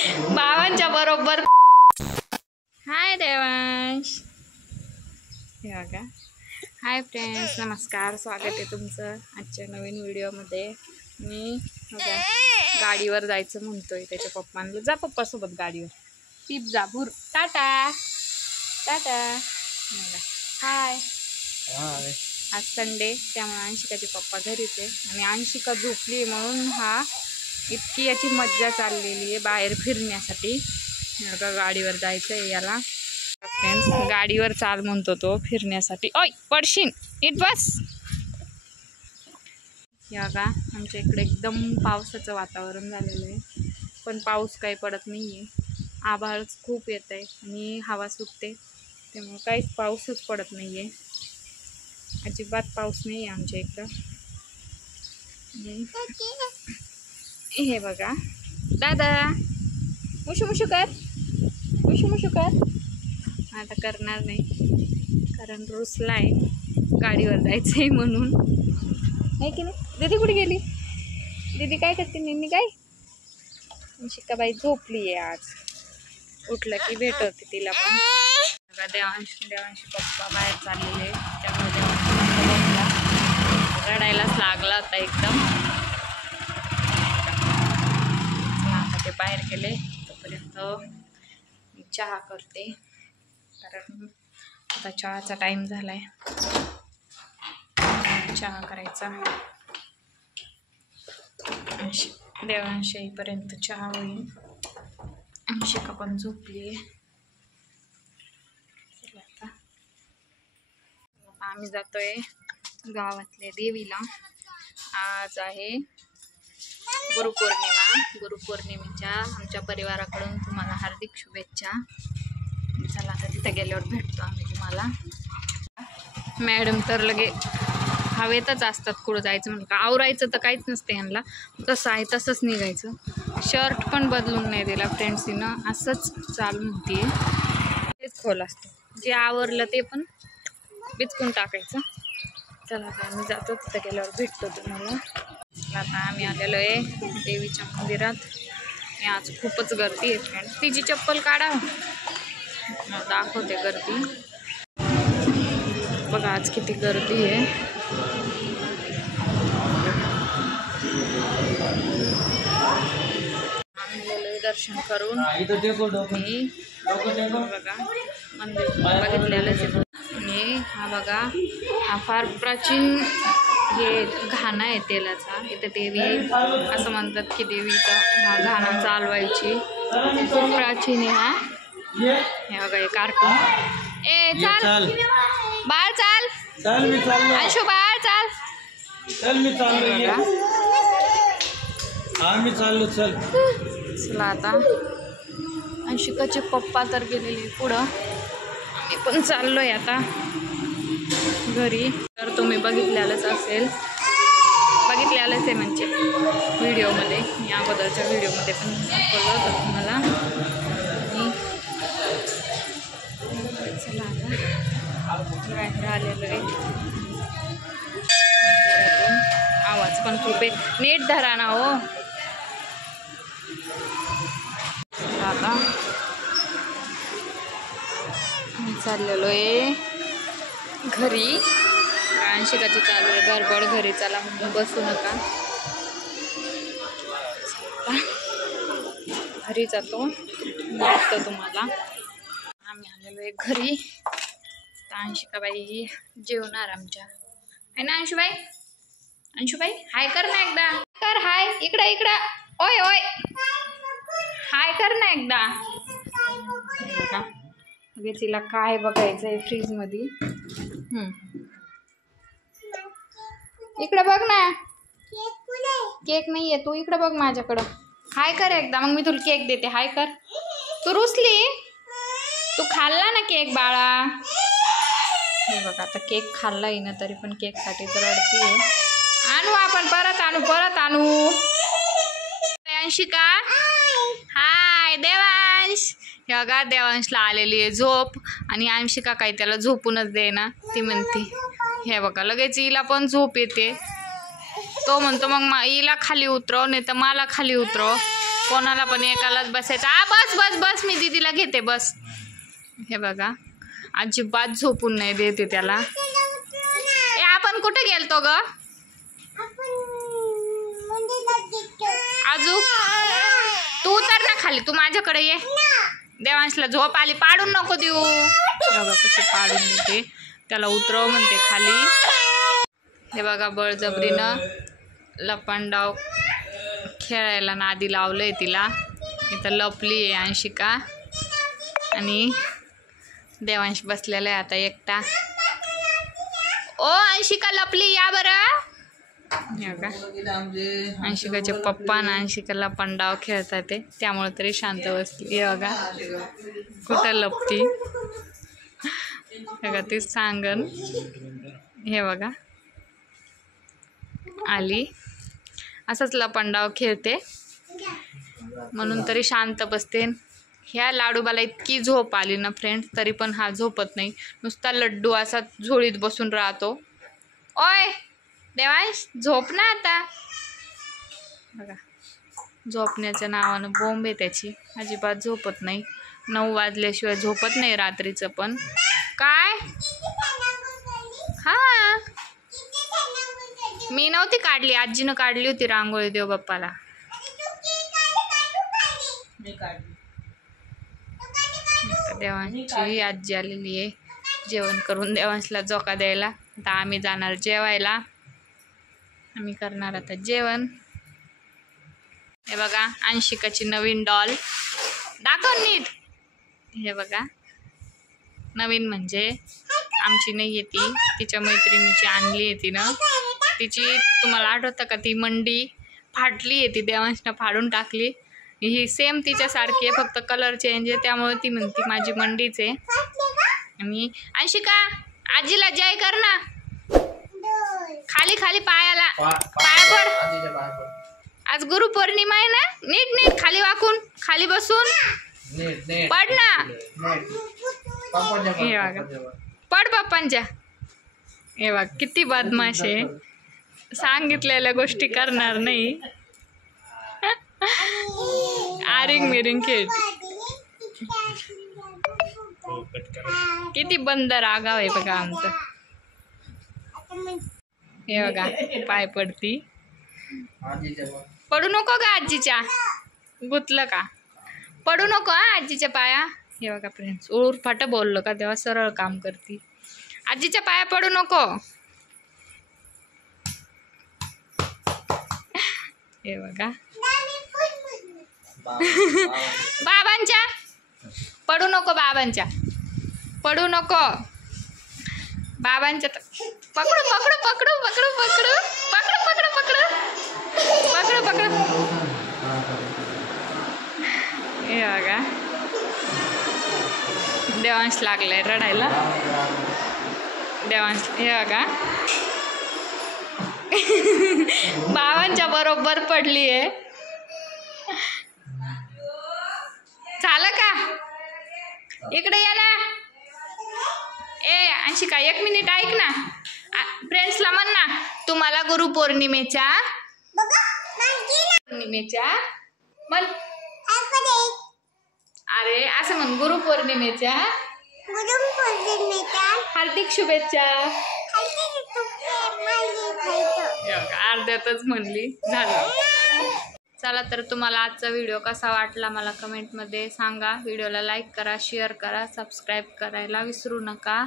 बाबांच्या बरोबर. हाय देवांश. हे बघा. हाय फ्रेंड्स, नमस्कार, स्वागत आहे तुमचं आजच्या नवीन व्हिडिओमध्ये. मी बघा गाडीवर जायचं म्हणतोय त्याच्या पप्पांना. जा पप्पासोबत गाडीवर. टिप जा भूर. टाटा टाटा. हाय. आज संडे त्यामुळे अंशिकाचे पप्पा घरीच आहे आणि अंशिका झोपली म्हणून हा इतकी याची मज्जा चाललेली आहे बाहेर फिरण्यासाठी. गाडीवर जायचं आहे याला. फ्रेंड्स गाडीवर चाल म्हणतो तो फिरण्यासाठी. ओय पडशीन, इट बस. या का आमच्या इकडे एकदम पावसाचं वातावरण झालेलं आहे पण पाऊस काही पडत नाही आहे. आभाळच खूप येत आहे आणि हवा सुटते त्यामुळे काहीच पाऊसच पडत नाही आहे. अजिबात पाऊस नाही आहे आमच्या इकडं. हे बघा दादा मुशू मुशू कर, मुशू मुशू कर. आता करणार नाही कारण रुसला आहे गाडीवर जायचं आहे म्हणून. नाही की नाही. दीदी कुठे गेली? दीदी काय करते? निन्नी काय? शिकाबाई झोपली आहे आज. उठलं की भेटवते तिला पण. देवांशी पप्पा बाहेर चाललेले त्यामुळे देवांशी रडायलाच लागला होता एकदम. आता ते बाहेर गेले तोपर्यंत मी चहा करते कारण आता चहाचा टाईम झालाय. चहा करायचा. देवांशी येईपर्यंत चहा होईल. अंशिका पण झोपली आहे. आम्ही जातोय गावातल्या देवीला. आज आहे गुरुपौर्णिमा. गुरुपौर्णिमेच्या आमच्या परिवाराकडून तुम्हाला हार्दिक शुभेच्छा. चला आता तिथे गेल्यावर भेटतो आम्ही तुम्हाला. मॅडम तर लगे हवेतच असतात. कुठं जायचं म्हणलं का आवरायचं तर काहीच नसते यांना. कसं आहे तसंच निघायचं. शर्ट पण बदलून नाही दिला फ्रेंड्सीनं. असंच चालू म्हणते. तेच खोल असतं जे आवरलं ते पण बिचकून टाकायचं. चला आता आम्ही जातो तिथं गेल्यावर भेटतो तुम्हाला. आता आम्ही आलेलो आहे देवीच्या मंदिरात. आज खूपच गर्दी आहे फ्रेंड्स. तिची चप्पल काढा दाखवते गर्दी. बघा आज किती गर्दी आहे. आम्ही गेलोय दर्शन करून. मी बघा मंदिर बघितलेलंच आहे. आणि हा बघा हा फार प्राचीन हे घाणा आहे तेलाचा. इथं देवी असं म्हणतात की देवीचा हा घाणा चालवायची. खूप प्राचीन आहे हा. हे बघा हे कार्टून. ए चाल बाळ चाल. अंशू बाळ चाल. चला आता अंशिकाचे पप्पा तर गेलेले पुढं. आम्ही पण चाललोय आता घरी. तर तुम्ही बघितलेलंच असेल. बघितलेलंच आहे म्हणजे व्हिडिओमध्ये. मी अगोदरच्या व्हिडिओमध्ये पण दाखवलं होतं तुम्हाला. चला आता बाहेर आलेलो आहे. आवाज पण खूप आहे. नीट धरा ना हो. आता चाललेलो आहे घरी. अंशिकाची चालू आहे गडबड. घरी चला म्हणून बसू नका. घरी जातो भेटतो तुम्हाला. आम्ही आलेलो आहे घरी. अंशिकाबाई जेवणार आमच्या आहे ना. अंशुबाई अंशुबाई हाय कर ना एकदा. कर हाय. इकडं इकडं. ओय ओय हाय कर ना एकदा. बघा अगे तिला काय बघायचं आहे फ्रीजमध्ये. इकडं बघ ना. केक नाही आहे. तू इकडं बघ माझ्याकडं. हाय कर एकदा मग मी तुला केक देते. हाय कर. तू रुसली. तू खाल्ला ना केक बाळा. हे बघा आता केक खाल्ला ना तरी पण केकसाठी तर रडती आहे. आणू आपण परत आणू परत आणू. अंशिका हाय. देवांश हे बघा देवांशला आलेली आहे झोप आणि अंशिका काही त्याला झोपूनच दे ना. ती म्हणते हे बघा लगेच हिला पण झोप येते. तो म्हणतो मग हिला खाली उतरव नाही तर मला खाली उतरव. कोणाला पण एकालाच बसायचं. बस बस बस, मी दीदीला घेते बस. हे बघा अजिबात झोपून नाही देते त्याला. आपण कुठे गेलतो ग? आजू तू तर ना खाली, तू माझ्याकडे ये. देवांशला झोप आली, पाडून नको देऊ. बघा कशी पाडून देते त्याला, उतरव म्हणते खाली. हे बघा बळजबरीनं लपंडाव खेळायला नादी लावलंय तिला. इथं लपली आहे अंशिका आणि देवांश बसलेला आहे आता एकटा. ओ अंशिका लपली, या बरं. अंशिकाचे पप्पा आणि अंशिकाला पंडाव खेळतात ते, त्यामुळे तरी शांत बसली. हे बघा कुठं लपती. बघा ती सांगन. हे बघा आली, असंच लपंडाव खेळते म्हणून तरी शांत बसते. ह्या लाडूबाला इतकी झोप आली ना फ्रेंड्स, तरी पण हा झोपत नाही. नुसता लड्डू असा झोळीत बसून राहतो. ओय देवांश झोप ना आता. बघा झोपण्याच्या नावानं बोंब आहे त्याची, अजिबात झोपत नाही. 9 वाजल्याशिवाय झोपत नाही रात्रीचं पण. काय? हा मी नव्हती काढली, आजीनं काढली होती रांगोळी देव बाप्पाला. देवांची आजी आलेली आहे जेवण करून देवांशला झोका द्यायला. आता आम्ही जाणार जेवायला. आम्ही करणार आता जेवण. हे बघा अंशिकाची नवीन डॉल, दाखव नीट. हे बघा नवीन म्हणजे आमची नाही आहे ती, तिच्या मैत्रिणीची आणली आहे तिनं. तिची तुम्हाला आठवतं का, ती मंडी फाटली आहे, ती देवांशनं फाडून टाकली. ही सेम तिच्यासारखी आहे, फक्त कलर चेंज आहे, त्यामुळे ती म्हणते माझी मंडीच आहे. आणि अंशिका आजीला जय कर ना, खाली खाली पायाला पाया पड. आज गुरुपौर्णिमा आहे ना, नीट नीट खाली वाकून खाली बसून पड ना. हे बघा पड पप्पांच्या. हे बघ किती बदमाश आहे, सांगितलेल्या गोष्टी करणार नाही. आरिंग मिरिंग खेळते. किती बंदर आगाव आहे बघा आमचं. हे बघा पाय पडती. पडू नको का आजीच्या, गुतलं का? पडू नको हा आजीच्या पाया. हे बघा फ्रेंड्स उरफाट बोललो का तेव्हा सरळ काम करती. आजीच्या पाया पडू नको. हे बघा बाबांच्या पडू नको, बाबांच्या पडू नको. बाबांच्या पकडू पकडू पकडू पकडू पकडू पकडू पकडू पकडू पकडू पकडू. हे बघा देवांश लागलाय रडायला. देवांश हे बघा बाबांच्या बरोबर पडली आहे. झालं का? इकडे या ना. ए अंशिका 1 मिनिट ऐक ना, फ्रेंड्सला म्हण ना तुम्हाला गुरुपौर्णिमेच्या म्हण. अरे असं म्हण, गुरुपौर्णिमेच्या हार्दिक शुभेच्छा. अर्ध्यातच म्हणली. झालं. चला तर तुम्हाला आजचा व्हिडिओ कसा वाटला मला कमेंटमध्ये सांगा. व्हिडिओला लाईक करा, शेअर करा, सबस्क्राईब करायला विसरू नका.